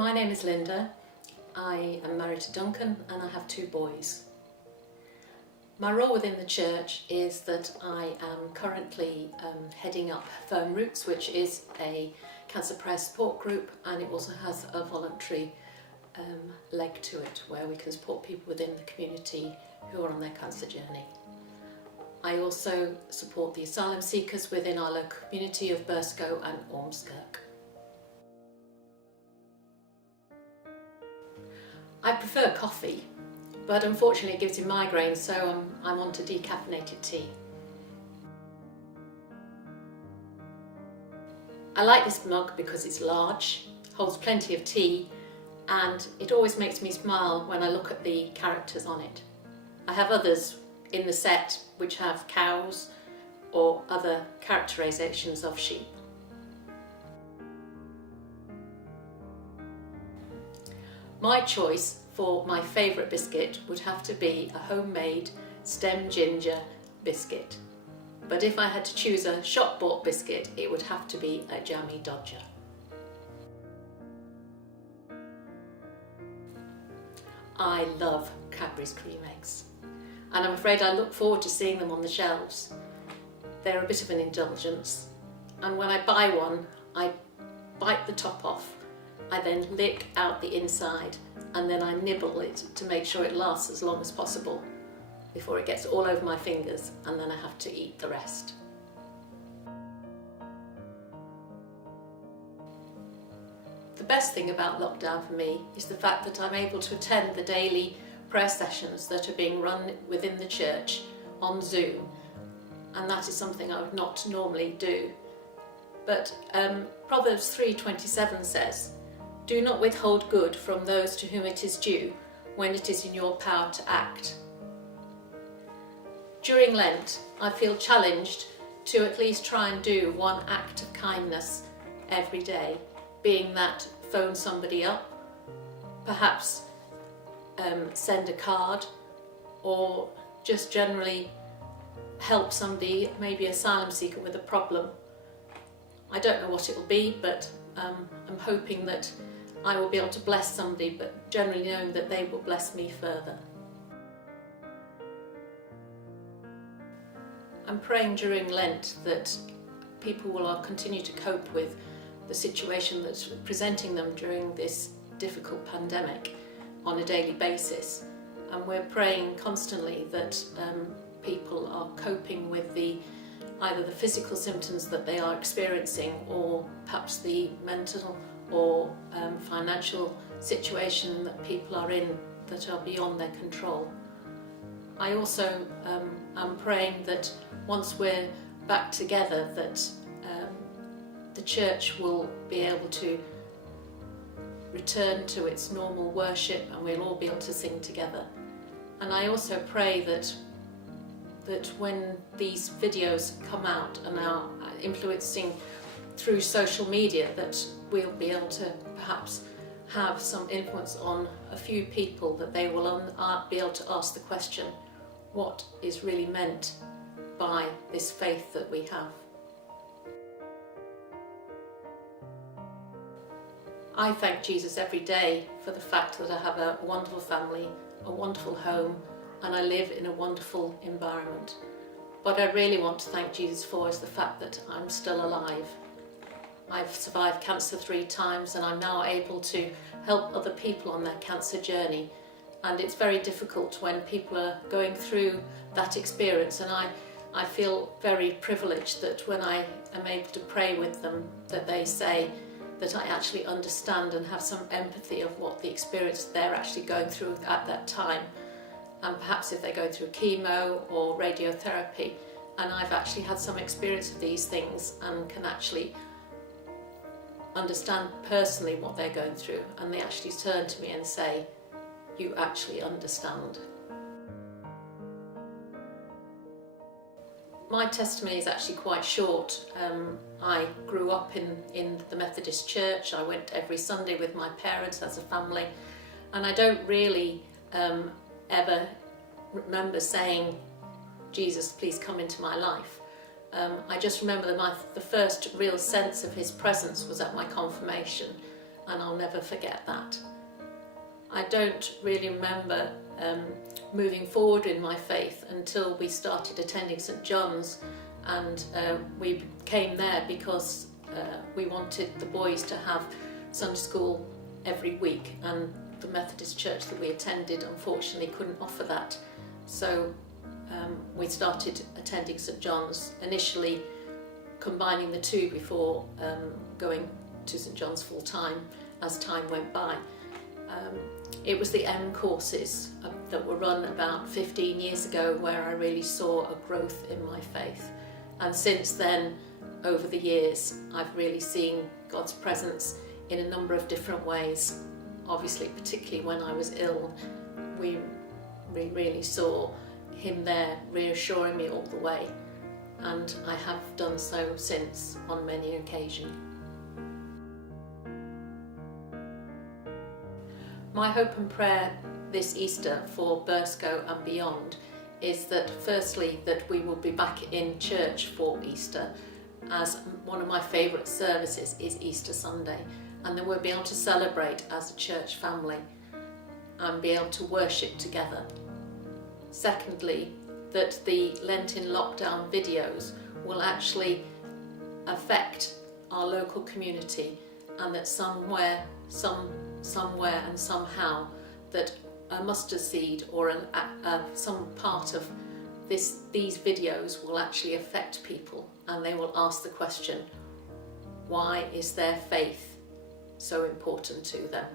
My name is Linda. I am married to Duncan and I have 2 boys. My role within the church is that I am currently heading up Firm Roots, which is a cancer prayer support group, and it also has a voluntary leg to it where we can support people within the community who are on their cancer journey. I also support the asylum seekers within our local community of Burscough and Ormskirk. I prefer coffee, but unfortunately it gives me migraines, so I'm on to decaffeinated tea. I like this mug because it's large, holds plenty of tea, and it always makes me smile when I look at the characters on it. I have others in the set which have cows or other characterisations of sheep. My choice for my favourite biscuit would have to be a homemade stem ginger biscuit. But if I had to choose a shop-bought biscuit, it would have to be a jammy Dodger. I love Cadbury's cream eggs, and I'm afraid I look forward to seeing them on the shelves. They're a bit of an indulgence, and when I buy one, I bite the top off. I then lick out the inside and then I nibble it to make sure it lasts as long as possible before it gets all over my fingers, and then I have to eat the rest. The best thing about lockdown for me is the fact that I'm able to attend the daily prayer sessions that are being run within the church on Zoom, and that is something I would not normally do. But Proverbs 3:27 says, "Do not withhold good from those to whom it is due when it is in your power to act." During Lent, I feel challenged to at least try and do one act of kindness every day, being that phone somebody up, perhaps send a card, or just generally help somebody, maybe an asylum seeker with a problem. I don't know what it'll be, but I'm hoping that I will be able to bless somebody, but generally knowing that they will bless me further. I'm praying during Lent that people will continue to cope with the situation that's presenting them during this difficult pandemic on a daily basis. And we're praying constantly that people are coping with either the physical symptoms that they are experiencing, or perhaps the mental or financial situation that people are in that are beyond their control. I also am praying that once we're back together, that the church will be able to return to its normal worship and we'll all be able to sing together. And I also pray that when these videos come out and are influencing through social media, that we'll be able to perhaps have some influence on a few people, that they will be able to ask the question, what is really meant by this faith that we have? I thank Jesus every day for the fact that I have a wonderful family, a wonderful home, and I live in a wonderful environment. What I really want to thank Jesus for is the fact that I'm still alive. I've survived cancer 3 times, and I'm now able to help other people on their cancer journey. And it's very difficult when people are going through that experience, and I feel very privileged that when I am able to pray with them, that they say that I actually understand and have some empathy of what the experience they're actually going through at that time. And perhaps if they're going through chemo or radiotherapy, and I've actually had some experience of these things and can actually understand personally what they're going through, and they actually turn to me and say, "You actually understand." My testimony is actually quite short. I grew up in the Methodist Church. I went every Sunday with my parents as a family, and I don't really ever remember saying, "Jesus, please come into my life." I just remember that the first real sense of his presence was at my confirmation, and I'll never forget that. I don't really remember moving forward in my faith until we started attending St John's, and we came there because we wanted the boys to have Sunday school every week, and the Methodist church that we attended unfortunately couldn't offer that. So we started attending St John's, initially combining the two before going to St John's full time as time went by. It was the M courses that were run about 15 years ago where I really saw a growth in my faith, and since then, over the years, I've really seen God's presence in a number of different ways. Obviously, particularly when I was ill, we really saw Him there reassuring me all the way, and I have done so since on many occasions. My hope and prayer this Easter for Burscough and beyond is that, firstly, that we will be back in church for Easter, as one of my favourite services is Easter Sunday, and then we'll be able to celebrate as a church family and be able to worship together. Secondly, that the Lenten lockdown videos will actually affect our local community, and that somewhere and somehow that a mustard seed or some part of these videos will actually affect people, and they will ask the question, why is their faith so important to them?